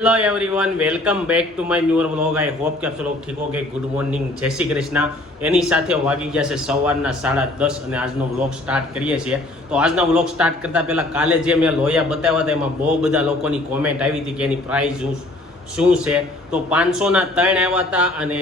Hello everyone welcome back to my newer vlog I hope કે આપ સૌ ઠીક હો કે ગુડ મોર્નિંગ જય શ્રી કૃષ્ણ. એની સાથે વાગી ગયા છે સવારના સાડા દસ અને આજનો વ્લોગ સ્ટાર્ટ કરીએ છીએ. તો આજનો વ્લોગ સ્ટાર્ટ કરતાં પહેલાં કાલે જે મેં લોયા બતાવ્યા હતા, એમાં બહુ બધા લોકોની કોમેન્ટ આવી હતી કે એની પ્રાઇસ શું શું છે. તો પાંચસોના ત્રણ આવ્યા હતા અને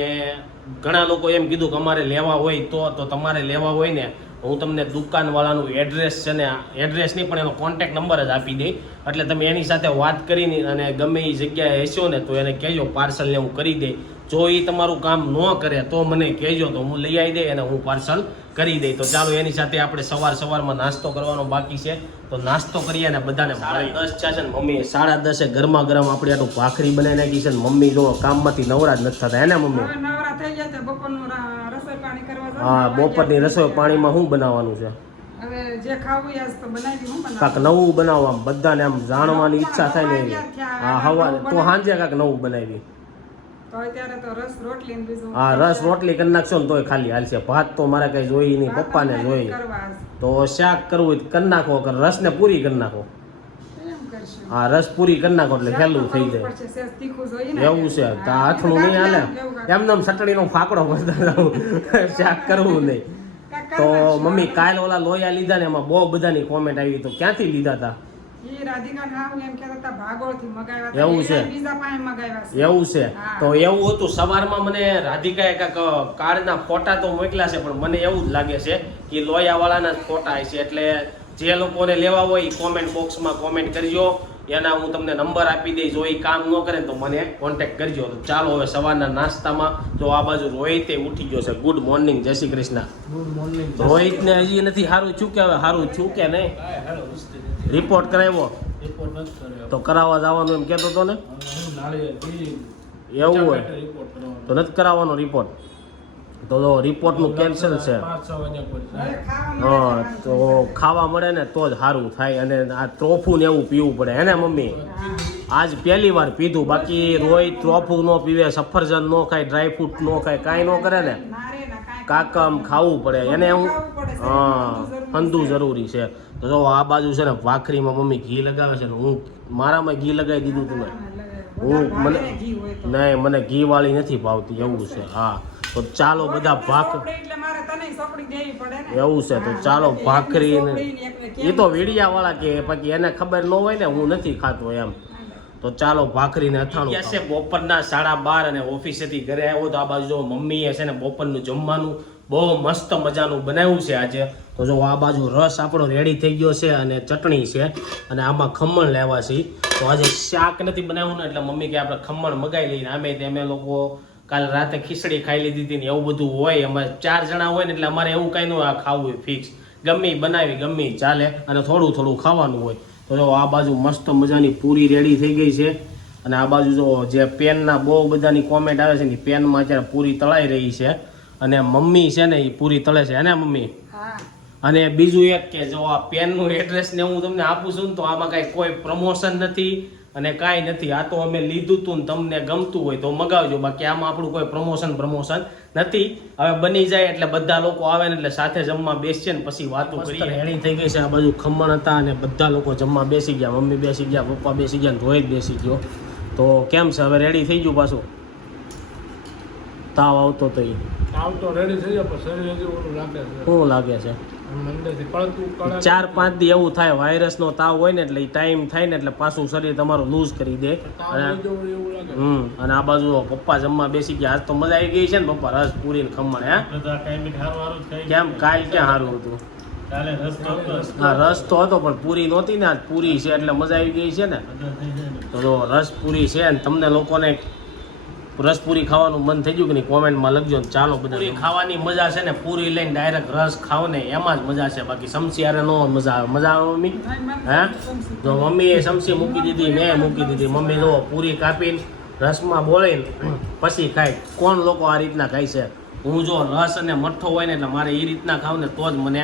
ઘણા લોકો એમ કીધું કે અમારે લેવા હોય તો તો તમારે લેવા હોય ને હું તમને દુકાનવાળાનું એડ્રેસ છે ને એડ્રેસ નહીં પણ એનો કોન્ટેક્ટ નંબર જ આપી દઈ. એટલે તમે એની સાથે વાત કરીને અને ગમે એ જગ્યાએ હશો ને તો એને કહેજો પાર્સલને હું કરી દઈ. જો એ તમારું કામ ન કરે તો મને કહેજો તો હું લઈ આવી દઈ અને હું પાર્સલ કરી દઈ. તો ચાલો એની સાથે આપણે સવાર સવારમાં નાસ્તો કરવાનો બાકી છે. તો નાસ્તો કરીએ અને બધાને સાડા દસ છે ને મમ્મી. સાડા દસે ગરમા ગરમ આપણે આટલું ભાખરી બનાવી નાખી છે ને મમ્મી જો કામમાંથી નવરા જ નથી થતા. એને મમ્મી? નવરા થઈ જાય તો બપોરનું રા- રસોઈ પાણી કરવા જાઉં. હા બપોરની રસોઈ પાણીમાં શું બનાવવાનું છે? કાંક નવું બનાવવા આમ બધાને આમ જાણવાની ઈચ્છા થાય ને. હા હવા તો સાંજે કાંક નવું બનાવી હા રસ રોટલી કરી નાખશો ને તોય ખાલી હાલશે ભાત તો મારે કઈ જોઈ નહીં પપ્પાને જોઈ. તો શાક કરવું કરી નાખો રસને પૂરી કરી નાખો. હા રસ પૂરી કરી નાખો એટલે ખેલું થઈ જાય. એવું છે તો આ નહીં હાલે. એમને એમ ચટણીનો ફાકડો કરતા શાક કરવું નહીં. તો મમ્મી કાલ ઓલા લોયા લીધા ને એમાં બહુ બધાની કોમેન્ટ આવી તો ક્યાંથી લીધા હતા એવું છે? એવું છે. તો એવું હતું સવારમાં મને રાધિકાએ કાંઈક કાર્ડના ફોટા તો મોકલ્યા છે પણ મને એવું જ લાગે છે કે લોયાવાળાના જ ફોટા છે એટલે જે લોકોને લેવા હોય એ કોમેન્ટ બોક્સમાં કોમેન્ટ કરજો. એના હું તમને નંબર આપી દઈશ. જો એ કામ ન કરે તો મને કોન્ટેક્ટ કરજો. તો ચાલો હવે સવારના નાસ્તામાં તો આ બાજુ રોહિતે ઉઠી ગયો છે. Good morning Jai Shri Krishna. Good morning રોહિતને હજી નથી સારું છું કે હવે સારું છું કે નહીં? રિપોર્ટ કરાવ્યો? તો કરાવવા જવાનું એમ કહેતો હતો ને? એવું હોય. તો નથી કરાવવાનો રિપોર્ટ તો રિપોર્ટનું કેન્સલ છે. હા તો ખાવા મળે ને તો જ સારું થાય. અને આ ત્રોફું ને એવું પીવું પડે હે ને મમ્મી? આજ પહેલી વાર પીધું. બાકી રોય ત્રોફું ન પીવે સફરજન ન ખાય ડ્રાય ફ્રૂટ ન ખાય કાંઈ ન કરે ને. કાકમ ખાવું પડે. એને હું. હા ઠંડુ જરૂરી છે. તો જો આ બાજુ છે ને ભાખરીમાં મમ્મી ઘી લગાવે છે ને હું મારામાં ઘી લગાવી દીધું તું હું મને. નહીં મને ઘી વાળી નથી ભાવતી એવું છે. હા. તો ચાલો બધા ભાખ એવું છે તો ચાલો ભાખરી એ તો વીડિયા વાળા કે પછી એને ખબર ન હોય ને હું નથી ખાતો એમ. તો ચાલો ભાખરી ને અથાણું છે બપોરના સાડા બાર અને ઓફિસેથી ઘરે આવ્યો તો આ બાજુ જો મમ્મીએ છે ને બપોરનું જમવાનું બહુ મસ્ત મજાનું બનાવ્યું છે આજે. તો જો આ બાજુ રસ આપણો રેડી થઈ ગયો છે અને ચટણી છે અને આમાં ખમણ લેવા છે. તો આજે શાક નથી બનાવ્યું ને એટલે મમ્મી કે આપણે ખમણ મગાવી લઈને આમે તેમે લોકો કાલ રાતે ખીચડી ખાઈ લીધી હતી ને એવું બધું હોય અમારે ચાર જણા હોય ને એટલે અમારે એવું કાંઈ નું આ ખાવું હોય ફિક્સ ગમે બનાવી ગમે ચાલે અને થોડું થોડું ખાવાનું હોય. તો જો આ બાજુ મસ્ત મજાની પૂરી રેડી થઈ ગઈ છે. અને આ બાજુ જો જે પેનના બહુ બધાની કોમેન્ટ આવે છે ને પેનમાં અત્યારે પૂરી તળાઈ રહી છે. અને મમ્મી છે ને એ પૂરી તળે છે હે મમ્મી? અને બીજું એક કે જો આ પેનનું એડ્રેસ ને હું તમને આપું છું ને તો આમાં કાંઈ કોઈ પ્રમોશન નથી. અને કાંઈ નથી. આ તો અમે લીધું તું ને તમને ગમતું હોય તો મગાવજો. બાકી આમાં આપણું કોઈ પ્રમોશન પ્રમોશન નથી. હવે બની જાય એટલે બધા લોકો આવે ને એટલે સાથે જમવા બેસીએ ને પછી વાતો કરીએ. રેડી થઈ ગઈ છે. આ બાજુ ખમણ હતા અને બધા લોકો જમવા બેસી ગયા. મમ્મી બેસી ગયા પપ્પા બેસી ગયા ને રોહિત બેસી ગયો. તો કેમ છે? હવે રેડી થઈ ગયું પાછું? તાવ આવતો તો એ તાવ તો રેડી થઈ જાય પણ શરીર હજી ઓલું લાગે છે. શું લાગે છે? ચાર પાંચ દી એવું થાય વાયરસનો તાવ હોય ને એટલે ટાઈમ થાય ને એટલે પાછું શરીર તમારું લૂઝ કરી દે. હમ અને આ બાજુ પપ્પા જમવા બેસી ગયા. આજ તો મજા આવી ગઈ છે ને પપ્પા રસ પૂરી ને ખમણ હે? કેમ? કાલ ક્યાં સારું હતું? હા રસ તો હતો પણ પૂરી નહોતી ને આજ. પૂરી છે એટલે મજા આવી ગઈ છે ને. ને. તો રસ પૂરી છે ને તમને લોકોને રસ પૂરી ખાવાનું મન થઈ ગયું કે નહીં? કોમેન્ટમાં લખજો ને ચાલો બધા પૂરી ખાવાની મજા છે ને? પૂરી લઈને ડાયરેક્ટ રસ ખાવ ને એમાં જ મજા છે. બાકી સમસી યારે નો મજા આવે. મજા આવે મમ્મી? હે? તો મમ્મીએ સમસી મૂકી દીધી મેં મૂકી દીધી. મમ્મી જો પૂરી કાપીને રસમાં બોળીને પછી ખાય. કોણ લોકો આ રીતના ખાય છે? હું જો રસ અને મઠ્ઠો હોય ને એટલે મારે એ રીતના ખાવ ને તો જ મને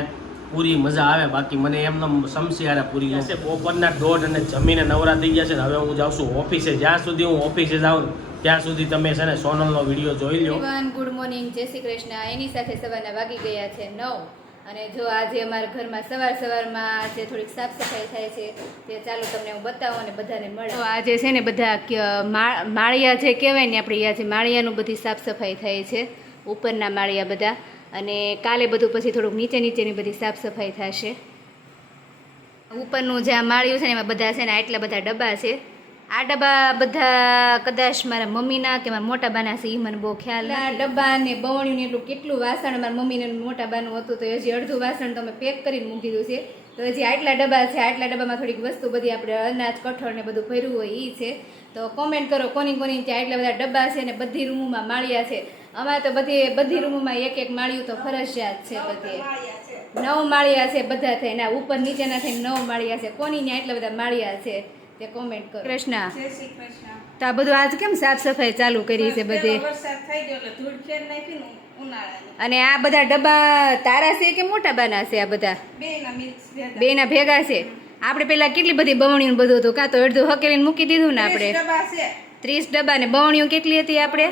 પૂરી મજા આવે. બાકી મને એમને સમસી આરે પૂરી જશે બપોરના દોઢ અને જમીને નવરા થઈ ગયા છે ને હવે હું જાઉં છું ઓફિસે. જ્યાં સુધી હું ઓફિસે જાઉં ત્યાં સુધી તમે છે ને સોનલનો વીડિયો જોઈ લો ગુડ મોર્નિંગ જય શ્રી કૃષ્ણ. એની સાથે સવારના વાગી ગયા છે નવ. અને જો આજે અમારા ઘરમાં સવાર સવારમાં આજે થોડીક સાફ સફાઈ થાય છે તે ચાલો તમને હું બતાવું અને બધાને મળે તો આજે છે ને બધા મા- માળિયા જે કહેવાય ને આપણે આજે માળિયાનું બધી સાફ સફાઈ થાય છે. ઉપરના માળિયા બધા. અને કાલે બધું પછી થોડુંક નીચે નીચેની બધી સાફ સફાઈ થશે. ઉપરનું જે આ માળિયું છે ને એમાં બધા છે ને આટલા બધા ડબ્બા છે. આ ડબ્બા બધા કદાચ મારા મમ્મીના કે મારા મોટા બાના છે એ મને બહુ ખ્યાલ આ ડબ્બા ને બવણ્યું ને એટલું કેટલું વાસણ મારા મમ્મીને મોટા બાનું હતું તો હજી અડધું વાસણ તમે પેક કરીને મૂકી દીધું છે. તો હજી આટલા ડબ્બા છે આટલા ડબ્બામાં થોડીક વસ્તુ બધી આપણે અનાજ કઠોળ ને બધું ભર્યું હોય એ છે. તો કોમેન્ટ કરો કોની કોની ત્યાં આટલા બધા ડબ્બા છે ને બધી રૂમોમાં માળિયા છે. અમારે તો બધી બધી રૂમોમાં એક એક માળિયું તો ફરજિયાત છે બધી. નવ માળિયા છે બધા થઈને ઉપર નીચેના થઈને નવ માળિયા છે. કોની ત્યાં એટલા બધા માળિયા છે? તે કોમેન્ટ કરો. કૃષ્ણ. જય શ્રી કૃષ્ણ. તો આ બધું આજ કેમ સાફ સફાઈ ચાલુ કરી છે બધે? વરસાદ થઈ ગયો એટલે ધૂળ ખેર નાખી ને ઉનાળાની. અને આ બધા ડબ્બા તારા છે કે મોટા બાના છે આ બધા? બે ના મિક્સ ભેગા. બેના ભેગા છે? આપણે પેલા કેટલી બધી બવણીયું બધું હતું? કાં તો અડધું હકેલીને મૂકી દીધું ને આપણે? ત્રીસ ડબ્બા છે. ત્રીસ ડબ્બા ને બવણીઓ કેટલી હતી આપણે?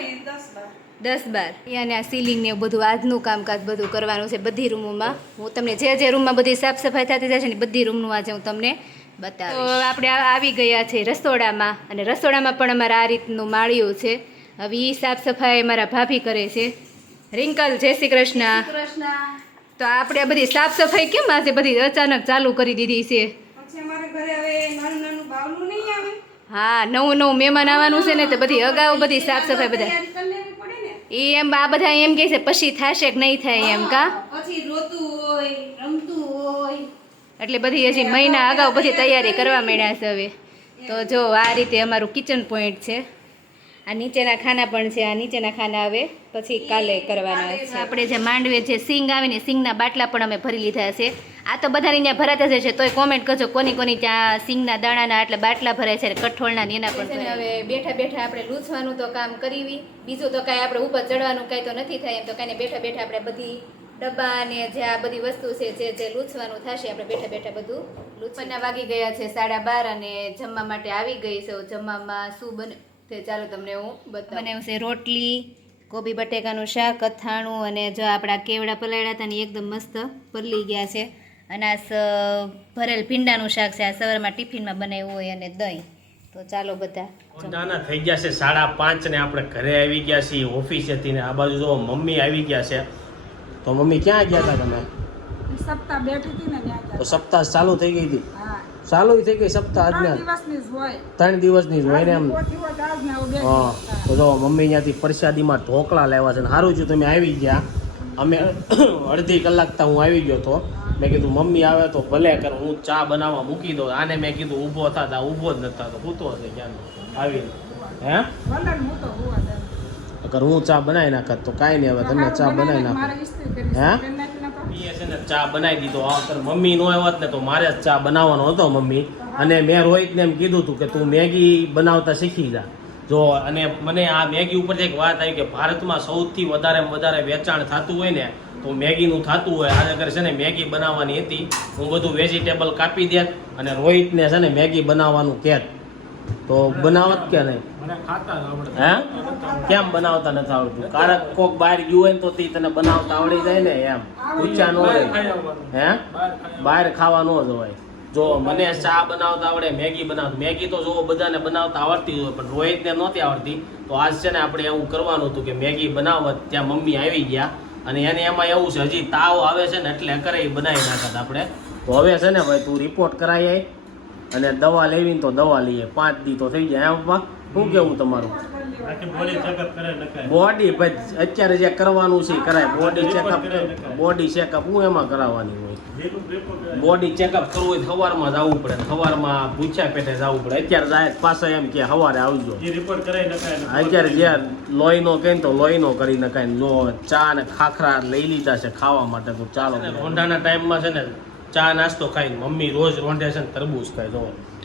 દસ બાર. અને આ સીલિંગ ને એવું બધું આજનું કામકાજ બધું કરવાનું છે બધી રૂમોમાં. હું તમને જે જે રૂમમાં બધી સાફ સફાઈ થતી જશે ને બધી રૂમનું આજે હું તમને બતાવીશ. તો આપણે આવી ગયા છે રસોડામાં અને રસોડામાં પણ અમારા આ રીતનું માળીઓ છે. હવે એ સાફ સફાઈ મારા ભાભી કરે છે. રિંકલ જય શ્રી કૃષ્ણ. કૃષ્ણ. તો આપણે આ બધી સાફ સફાઈ કેમ આજે બધી અચાનક ચાલુ કરી દીધી છે? પછી અમારે ઘરે હવે નાનું નાનું બાવલું નહીં આવે. હા નવું નવું મહેમાન આવવાનું છે ને તો બધી અગાઉ બધી સાફ સફાઈ બધા તૈયારી કરી લેવી પડે ને. એ એમ આ બધા એમ કહે છે પછી થશે કે નહીં થાય એમ કા? પછી રોતું હોય રમતું હોય એટલે બધી હજી મહિના અગાઉ બધી તૈયારી કરવા માંડ્યા છે હવે. તો જો આ રીતે અમારું કિચન પોઈન્ટ છે. આ નીચેના ખાના પણ છે આ નીચેના ખાના હવે પછી કાલે કરવાના છે. આપણે જે માંડવે જે સિંગ આવે ને સિંગના બાટલા પણ અમે ભરી લીધા છે. આ તો બધાની ત્યાં ભરાતા જ છે તોય કોમેન્ટ કરજો કોની કોની ત્યાં સિંગના દાણાના આટલા બાટલા ભરાય છે કઠોળના એના પણ હવે બેઠા બેઠા આપણે લૂછવાનું તો કામ કરીવી. બીજું તો કાંઈ આપણે ઉપર ચડવાનું કાંઈ તો નથી થાય એમ તો કાંઈ બેઠા બેઠા આપણે બધી ડબ્બા અને જે આ બધી વસ્તુ છે જે જે લૂછવાનું થશે આપણે બેઠા બેઠા બધું લૂછવાના વાગી ગયા છે સાડા બાર અને જમવા માટે આવી ગઈ છે. જમવામાં શું બને તે ચાલો તમને હું બતાવું. બનાવ્યું છે રોટલી કોબી બટેકાનું શાક અથાણું અને જો આપણા કેવડા પલાળ્યા હતા ને એકદમ મસ્ત પલળી ગયા છે. અને આ ભરેલ ભીંડાનું શાક છે આ સવારમાં ટિફિનમાં બનાવ્યું હોય અને દહીં. તો ચાલો બધા નાના થઈ ગયા છે સાડા પાંચ ને આપણે ઘરે આવી ગયા છીએ ઓફિસેથી ને આ બાજુ જો મમ્મી આવી ગયા છે તો મમ્મી ક્યાં ગયા હતા તમે? સપ્તાહ બેઠી હતી ને ત્યાં તો સપ્તાહ ચાલુ થઈ ગઈ હતી ચાલુ થઈ ગઈ સપ્તાહ આજના? ત્રણ દિવસની જ હોય ને એમ? હા. તો જો મમ્મી ત્યાંથી પ્રસાદીમાં ઢોકળા લેવા છે ને સારું છે તમે આવી ગયા. અમે અડધી કલાક તા હું આવી ગયો તો. મેં કીધું મમ્મી આવે તો ભલે કર હું ચા બનાવવા મૂકી દઉં. આને મેં કીધું ઊભો થતા ઊભો જ નતા તો સૂતો હશે ક્યાં આવીને. હે ને હું ચા બનાવી નાખત તો કાંઈ નહીં હવે તમે ચા બનાવી નાખો કરી હે? કરી છે ને ચા બનાવી દીધો. આ વખતે મમ્મી નો આવ્યો ને તો મારે જ ચા બનાવવાનો હતો મમ્મી. અને મેં રોહિતને એમ કીધું હતું કે તું મેગી બનાવતા શીખી જા. જો અને મને આ મેગી ઉપરથી એક વાત આવી કે ભારતમાં સૌથી વધારે વધારે વેચાણ થતું હોય ને તો મેગીનું થતું હોય. આજે કરે છે ને મેગી બનાવવાની હતી હું બધું વેજીટેબલ કાપી દેત અને રોહિતને છે ને મેગી બનાવવાનું કહેત તો બનાવત કે નહીં? હે? કેમ બનાવતા નથી આવડતું? કારક કોક બહાર ગયું હોય ને તો તે તને બનાવતા આવડી જાય ને એમ. ઊંચા ન આવવાનું. હે? બહાર ખાવા ન જ હોય. જો મને ચા બનાવતા આવડે મેગી બનાવતા મેગી તો જો બધાને બનાવતા આવડતી હોય પણ રોહિતને નહોતી આવડતી. તો આજ છે ને આપણે એવું કરવાનું હતું કે મેગી બનાવત ત્યાં મમ્મી આવી ગયા. અને એને એમાં એવું છે હજી તાવ આવે છે ને એટલે કરે એ બનાવી નાખત આપણે. તો હવે છે ને ભાઈ તું રિપોર્ટ કરાવી આય. અને દવા લેવી તો દવા લઈએ. પાંચ દી તો થઈ જાય. એમ શું કેવું તમારું? બોડી ચેકઅપ કરે નખાય. બોડી ભાઈ અત્યારે જે કરવાનું છે કરાય. બોડી ચેકઅપ બોડી ચેકઅપ હું એમાં કરાવવાની હોય. બોડી ચેકઅપ કરવું હોય સવારમાં જવું પડે સવારમાં પૂછ્યા પેટે જવું પડે. અત્યારે જાય પાસે એમ કે સવારે આવજો. એ રિપોર્ટ કરાય નખાય ને અત્યારે જે લોહીનો કહે ને તો લોહીનો કરી નખાય જો ચા ને ખાખરા લઈ લીધા છે ખાવા માટે તો ચાલો. રોંઢાના ટાઈમમાં છે ને ચા નાસ્તો ખાઈને મમ્મી રોજ રોંઢે છે ને તરબૂચ ખાય જો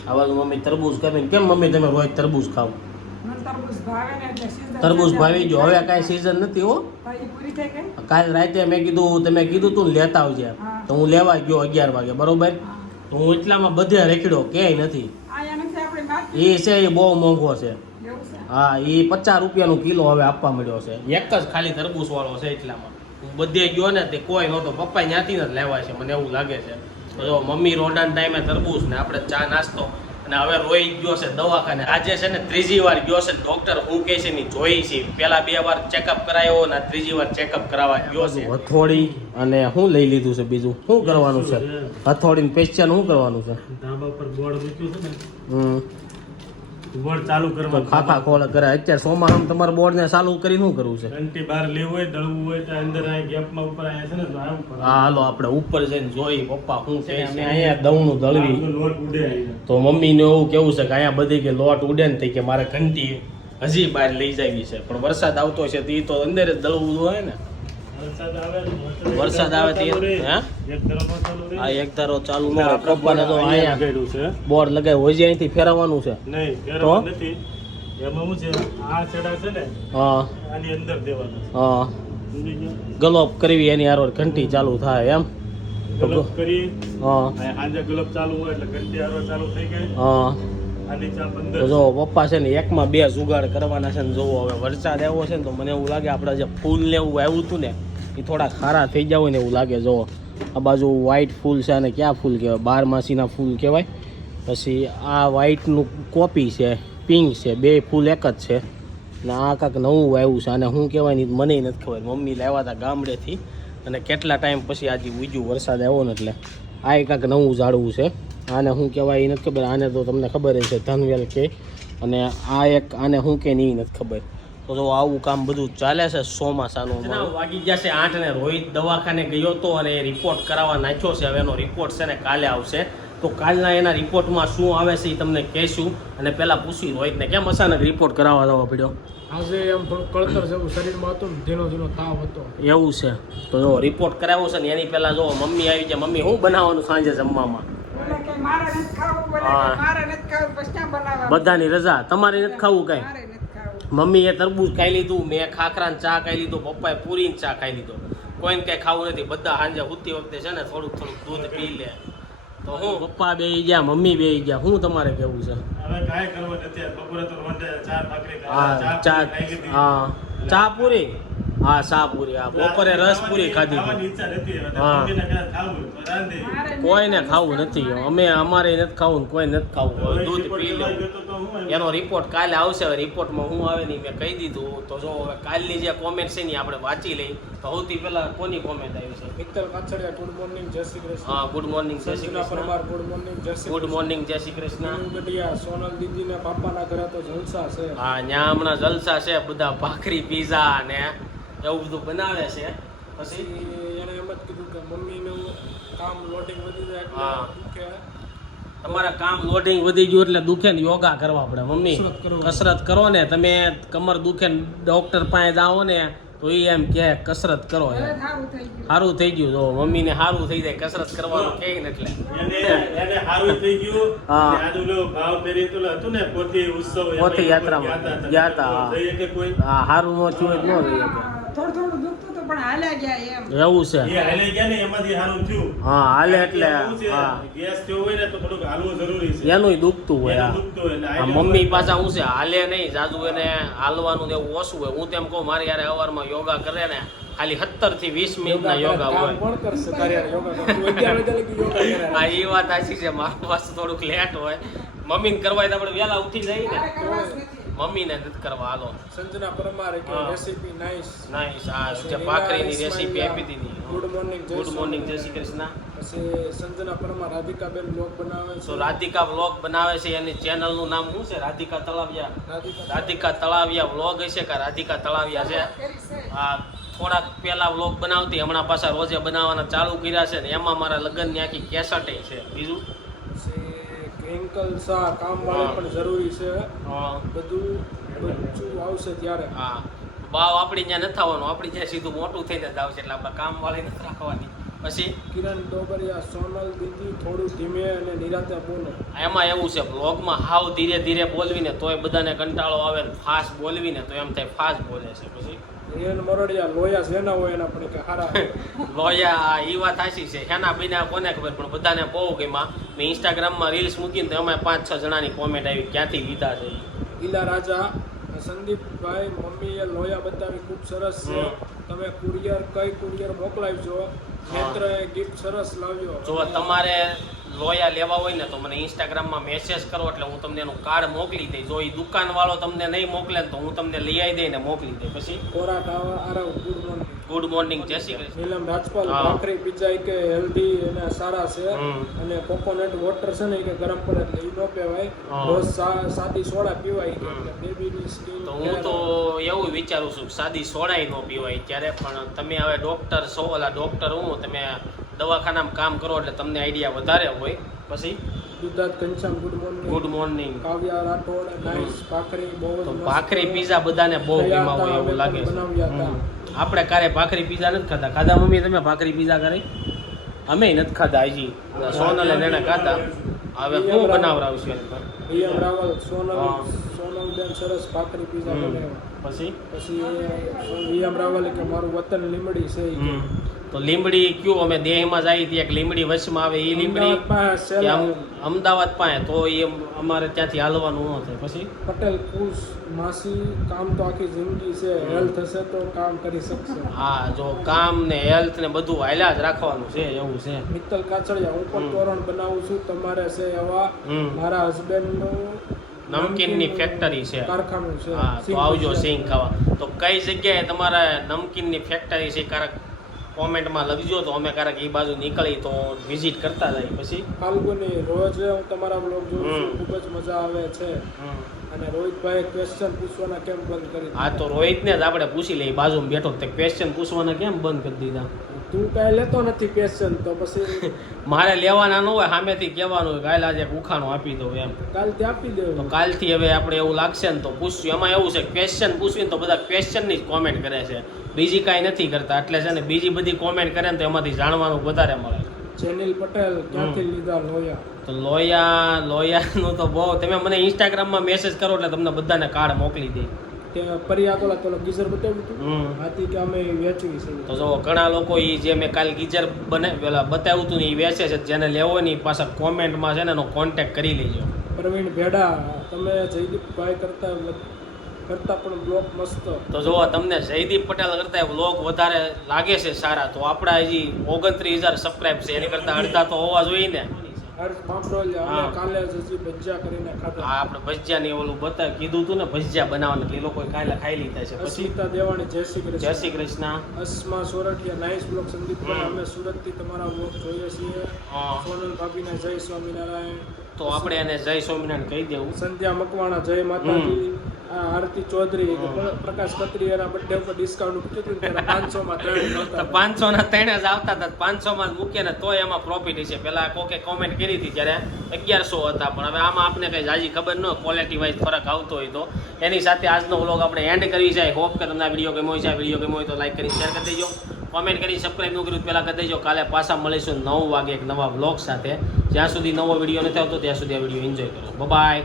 આવાનું મમ્મી તરબૂચ ખાવી કેમ મમ્મી તમે રોજ તરબૂચ ખાવ? તરબૂજ તરબૂચ ભાવે જો હવે કાંઈ સિઝન નથી હો. કાલ રાતે મેં કીધું તમે કીધું તું લેતા આવજે. તો હું લેવા ગયો અગિયાર વાગે બરોબર? તો હું એટલામાં બધે રેખડ્યો ક્યાંય નથી. એ છે એ બહુ મોંઘો છે. છે? હા એ પચાસ રૂપિયાનું કિલો હવે આપવા મળ્યો છે. એક જ ખાલી તરબૂચ વાળો છે એટલામાં. હું બધે ગયો ને તે કોઈ નહોતો. પપ્પા ત્યાંથી જ લેવા છે મને એવું લાગે છે. જો મમ્મી રોડાના ટાઈમે તરબૂચ ને આપણે ચા નાસ્તો અને હવે રોઈ ગયો છે દવાખાને. આજે છે ને ત્રીજી વાર ગયો છે ડોક્ટર હું કહે છે ની જોઈ છે. પેલા બે વાર ચેકઅપ કરાયો ને ત્રીજી વાર ચેકઅપ કરાવવા ગયો છે. હથોડી અને શું લઈ લીધું છે બીજું. શું કરવાનું છે? હથોડી પેસ્ચન શું કરવાનું છે? ધાબા પર બોર્ડ મૂક્યું છે ને? હમ. બોર્ડ ચાલુ કરવા ખાતા ખોલ કરે અત્યારે સોમાં તમારે બોર્ડ ને ચાલુ કરી શું કરવું છે? ઘંટી બહાર લેવું હોય દળવું હોય તો અંદર આ ગેપમાં ઉપર આયા છે ને તો આવું. હા હાલો આપણે ઉપર જઈને જોઈ પપ્પા શું છે. છે અહીંયા દવનું દળવી. લોટ ઉડે તો મમ્મીને એવું કેવું છે કે અહીંયા બધી કે લોટ ઉડે ને તે કે મારે ઘંટી હજી બહાર લઈ જાવી છે. પણ વરસાદ આવતો છે તો એ તો અંદર જ દળવું હોય ને. વરસાદ આવે તે- ચાલુ એક તરફમાં ચાલુ રહે. આ એક ધારો ચાલુ ન એટલે હોય. પપ્પાને તો અહીંયા અહીંયા છે. બોર્ડ લગાવી હોય અહીંથી ફેરવવાનું છે. નહીં એમાં શું છે આ છેડા છે ને હા. આની અંદર દેવાના હા. ગલોપ કરવી એની હારો ઘંટી ચાલુ થાય એમ. ગલપ કરી હા. આ સાંજે ચાલુ હોય એટલે ઘંટી હારો ચાલુ થઈ ગઈ. હા. તો જો પપ્પા છે ને એકમાં બે જુગાડ કરવાના છે ને જોવો હવે વરસાદ આવ્યો છે ને તો મને એવું લાગે આપણે જે ફૂલ લેવું આવ્યું હતું ને એ થોડા ખારા થઈ જાવ ને એવું લાગે જો આ બાજુ વ્હાઈટ ફૂલ છે અને ક્યાં ફૂલ કહેવાય? બારમાસીના ફૂલ કહેવાય. પછી આ વ્હાઈટનું કોપી છે પિંક છે, બે ફૂલ એક જ છે. ને આ કાંક નવું આવ્યું છે અને શું કહેવાય ને મને નથી ખબર. મમ્મી લાવ્યા હતા ગામડેથી અને કેટલા ટાઈમ પછી આજે બીજું વરસાદ આવ્યો ને એટલે આ એક કાંક નવું ઝાડવું છે. આને શું કહેવાય એ નથી ખબર. આને તો તમને ખબર છે, ધનવેલ કે. અને આ એક આને શું કે નહીં નથી ખબર. તો જો આવું કામ બધું ચાલે છે ચોમાસાનું વાગી ગયા છે આઠ ને રોહિત દવાખાને ગયો હતો અને એ રિપોર્ટ કરાવવા નાખ્યો છે. હવે એનો રિપોર્ટ છે ને કાલે આવશે. તો કાલના એના રિપોર્ટમાં શું આવે છે એ તમને કહેશું. અને પહેલાં પૂછી રોહિતને કેમ અચાનક રિપોર્ટ કરાવવા જવા પડ્યો? આજે એમ થોડું કળતર જેવું શરીરમાં હતું ને ધીનો ધીનો તાવ હતો. એવું છે. તો જો રિપોર્ટ કરાવ્યો છે ને એની પહેલાં જો મમ્મી આવી જાય મમ્મી શું બનાવવાનું સાંજે જમવામાં? બધાની રજા. તમારે નથી ખાવું કાંઈ? મમ્મીએ તરબૂચ ખાઈ લીધું મેં ખાખરાને ચા ખાઈ લીધું પપ્પાએ પૂરીને ચા ખાઈ લીધો. કોઈને કંઈ ખાવું નથી બધા સાંજે ઉઠતી વખતે છે ને થોડુંક થોડુંક દૂધ પી લે. તો હું પપ્પા બે ગયા મમ્મી બે ગયા હું તમારે કેવું છે? હા ચા હા ચા પૂરી? હા શાહપુરી હા. બપોરે રસ પૂરી ખાધી. હા. કોઈને ખાવું નથી. અમે અમારે નથી ખાવું ને કોઈ નથી ખાવું. દૂધ પી લેવા. એનો રિપોર્ટ કાલે આવશે હવે રિપોર્ટમાં હું આવે નહીં મેં કહી દીધું. તો જો હવે કાલની જે કોમેન્ટ છે ને આપણે વાંચી લઈ તો સૌથી પહેલા કોની કોમેન્ટ આવી છે? Mittal Kachhadiya good morning Jai Shri Krishna. હા good morning Jai Shri Krishna. Parmar good morning Jai Shri good morning Jai Shri Krishna. Krishna Gadhiya Sonal દીદીને પાપાના ઘરે તો જલસા છે. હા ત્યાં હમણાં જલસા છે બધા ભાખરી પીઝા ને એવું બધું બનાવે છે પછી એને એમ જ કીધું કે મમ્મીનું કામ લોડિંગ વધી જાય હા. એટલે દુખે તમારા કામ લોડિંગ વધી ગયું એટલે દુખે ને યોગા કરવા પડે મમ્મી કસરત કરો. ને તમે કમર દુખે ને ડોક્ટર પાસે જાઓ ને તો એ એમ કે કસરત કરો એમ સારું થઈ ગયું તો થઈ ગયું મમ્મીને સારું થઈ જાય કસરત કરવાનું કે ને એટલે એને સારું થઈ ગયું હા. આજુ ભાવ ફેરી તો હતું ને પોથી ઉત્સવ પોથી યાત્રામાં ગયા હતા. હા. સારું ન થયું ન રહી શકે થોડું થોડું દુખતું હતું પણ હાલે ગયા એમ. એવું છે. એ હાલે ગયા ને એમાંથી હારું થયું. હા હાલે એટલે હા. ગેસ થયો હોય ને તો થોડુંક હાલવું જરૂરી છે. એનું દુખતું હોય આ મમ્મી પાછા હું છે હાલે નહીં જાજુ એને હાલવાનું એવું ઓછું હોય. હું તેમ કહું મારી યારે અવારમાં યોગા કરે ને ખાલી સત્તરથી વીસ મિનિટ ના યોગા હોય. હા એ વાત સાચી છે મારું પાસે થોડુંક લેટ હોય. મમ્મીને કરવાય તો આપણે વહેલા ઉઠી જઈએ ને. કરવા મમ્મીને નથી કરવા હાલો સંજના પરમાર કે. રેસીપી નાઈસ નાઈસ આ જે ભાખરીની રેસીપી આપી દીધી. Good morning good morning Jai Shri Krishna. પછી સંજના પરમાર રાધિકાબેન બ્લોગ બનાવે છે. તો રાધિકા વ્લોગ બનાવે છે એની ચેનલનું નામ શું છે? રાધિકા તળાવિયા. રાધિકા રાધિકા તળાવિયા વ્લોગ હશે કે રાધિકા તળાવિયા છે? આ થોડાક પહેલા વ્લોગ બનાવતી હમણાં પાછા રોજે બનાવવાના ચાલુ કર્યા છે ને એમાં મારા લગ્નની આખી કેસટે છે. બીજું? પછી સા કામ વાળા પણ જરૂરી છે. બધું બચ્ચું આવશે ત્યારે. હા. ભાવ આપણી ત્યાં નથી આવવાનું. આપણી ત્યાં સીધું મોટું થઈને જ આવશે એટલે આપણે કામ વાળી નથી રાખવાની. પછી? કિરણ ડોબરિયા સોનલ દીદી થોડું ધીમે અને નિરાતે બોલો. એમાં એવું છે બ્લોગમાં હાવ ધીરે ધીરે બોલવીને તોય બધાને કંટાળો આવે ને ફાસ્ટ બોલવીને તો એમ થાય ફાસ્ટ બોલે છે. પછી? રિયન મરડિયા લોયા જેના હોય એના પણ કે હારા લોયા એ વાત આશી છે. હેના બિના કોને ખબર? પણ બધાને બહુ ગમ્યા. મેં ઇન્સ્ટાગ્રામમાં રીલ્સ મૂકીને તો અમે પાંચ છ જણાની કોમેન્ટ આવી ક્યાંથી લીધા છે ઈલા રાજા સંદીપભાઈ મમ્મીએ લોયા બતાવી ખૂબ સરસ છે. તમે કુરિયર કઈ કુરિયર મોકલાવજો. ક્ષેત્રે ગિફ્ટ સરસ લાવ્યો. જો તમારે લોયા લેવા હોય ને તો મને ઇન્સ્ટાગ્રામમાં મેસેજ કરો એટલે હું તમને એનું કાર્ડ મોકલી દઈ જો એ દુકાનવાળો તમને નહીં મોકલે ને તો હું તમને લઈ આવી દઈને મોકલી દઈ પછી? Kora tower Aarav good morning good morning Jai Shri Krishna. Neelam Rajpal. ભાખરી પીઝા કે હેલ્ધી અને સારા છે. અને કોકોનટ વોટર છે ને કે ગરમ પડે એટલે ઈ નો પીવાય રોજ સાદી સોડા પીવાય. બેબીની સ્કિન તો હું તો એવું વિચારું છું સાદી સોડાય ન પીવાય. ત્યારે પણ તમે હવે ડોક્ટર સો ઓલા ડોક્ટર હું તમે દવાખાનામાં કામ કરો એટલે તમને આઈડિયા વધારે હોય. પછી Dudhat Ghanshyam good morning. Good morning. Kavya Rathod nice ભાખરી બહુ તો ભાખરી પીઝા બધાને બહુ થયા હોય એવું લાગે. આપણે ક્યારે ભાખરી પીઝા નથી ખાધા. ખાધા મમ્મી તમે ભાખરી પીઝા કરી? અમે નથી ખાધા હજી. સોનલ અને એને હવે હું બનાવડાવશું એની પર. રિયમ રાવલ સોનલ સોનલ બેન સરસ ભાખરી પીઝા. બનાવ્યા. પછી? પછી રિયમ રાવલ કે મારું વતન લીમડી છે. તો લીમડી કયું અમે દેહમાં જાય ત્યાં એક લીમડી વચમાં આવે એ લીમડી અમદાવાદ પાસે તો એ અમારે ત્યાંથી હાલવાનું ન થાય પછી? પટેલ કુશ માસી કામ તો આખી જિંદગી છે હેલ્થ હશે તો કામ કરી શકશે. હા જો કામ ને હેલ્થ ને બધું હાલ્યા જ રાખવાનું છે એવું છે. મિત્તલ કાચડિયા હું પણ તોરણ બનાવું છું તમારે છે એવા. મારા હસબન્ડનું નમકીનની ફેક્ટરી છે. કારખાનું છે હા તો આવજો સિંહ ખાવા. તો કઈ જગ્યાએ તમારે નમકીનની ફેક્ટરી છે કારક કોમેન્ટમાં લખજો તો અમે ક્યારેક એ બાજુ નીકળી તો વિઝિટ કરતા જાય પછી. ફાલ્ગુની રોજ હું તમારા બ્લોગ જોઉં છું ખૂબ જ મજા આવે છે. અને રોહિતભાઈ ક્વેશ્ચન પૂછવાના કેમ બંધ કરી હા તો રોહિતને જ આપણે પૂછી લઈએ બાજુમાં બેઠો તે ક્વેશ્ચન પૂછવાના કેમ બંધ કરી દીધા? તું કાંઈ લેતો નથી ક્વેશ્ચન તો પછી મારે લેવાના ન હોય સામેથી કહેવાનું હોય કાલે આજે ઉખાણું આપી દઉં એમ. કાલથી આપી તો કાલથી હવે આપણે એવું લાગશે ને તો પૂછશું. એમાં એવું છે ક્વેશ્ચન પૂછવીને તો બધા ક્વેશ્ચનની જ કોમેન્ટ કરે છે. બીજી કાંઈ નથી કરતા. એટલે છે ને બીજી બધી કોમેન્ટ કરે ને તો એમાંથી જાણવાનું વધારે મળે. જેનિલ પટેલ ક્યાંથી લીધા લોયા. તો લોયા લોયાનું તો બહુ તમે મને ઇન્સ્ટાગ્રામમાં મેસેજ કરો એટલે તમને બધાને કાર્ડ મોકલી દે. કે તોલા તોલા ગીઝર બતાવ્યું હતું? કે અમે વેચવી છે. તો જો ઘણા લોકો એ જે મેં કાલ ગીઝર બને પેલા બતાવ્યું હતું ને એ વેચે છે જેને લેવો ને એ પાછા કોમેન્ટમાં છે ને એનો કોન્ટેક્ટ કરી લેજો. પ્રવીણ ભેડા તમે જયદીપભાઈ કરતા કરતા પણ બ્લોક મસ્ત. તો જો તમને જયદીપ પટેલ કરતા વ્લોગ વધારે લાગે છે સારા. તો આપણા હજી ઓગણત્રીસ હજાર સબસ્ક્રાઈબ છે. એની કરતા અડધા તો હોવા જોઈએ ને. કાલે ભજીયા કરીને આ હા આપણે ભજીયાની ઓલું બતા કીધું હતું ને ભજીયા બનાવવાનું એ લોકો કાલે ખાઈ લીધા છે. પછી દેવાણી જય શ્રી જય શ્રી કૃષ્ણ. અસ્મા સોરઠિયા નાઇસ બ્લોક સંદીપભાઈ અમે સુરતથી તમારા બ્લોગ જોઈએ છીએ. સોનલ ભાભીને જય સ્વામિનારાયણ. તો આપણે એને જય સ્વામિનારાયણ કહી દેવું. સંધ્યા મકવાણા જય માતાજી આ આરતી ચૌધરી પ્રકાશ કત્રી એના બર્થડે ઉપર ડિસ્કાઉન્ટ મૂક્યું હતું પાંચસો માં ત્રણ પાંચસો ના ત્રણે જ આવતા હતા પાંચસો માં મૂકીએ ને તોય એમાં પ્રોફિટ છે પેલા કોકે કોમેન્ટ કરી હતી ત્યારે અગિયારસો હતા પણ હવે આમાં આપણે કઈ જાજી ખબર ન ક્વોલિટી વાઇઝ ફરક આવતો હોય તો. એની સાથે આજનો વ્લોગ આપણે એન્ડ કરી જાય હોપ કે તમને આ વીડિયો ગમ્યો છે આ વીડિયો ગમ્યો હોય તો લાઈક કરી શેર કરી દેજો. કોમેન્ટ કરી સબસ્ક્રાઈબ ન કર્યું પહેલાં કરી દેજો. કાલે પાછા મળીશું નવ વાગે એક નવા બ્લોગ સાથે. જ્યાં સુધી નવો વીડિયો નથી આવતો, ત્યાં સુધી આ વીડિયો એન્જોય કરો. બાય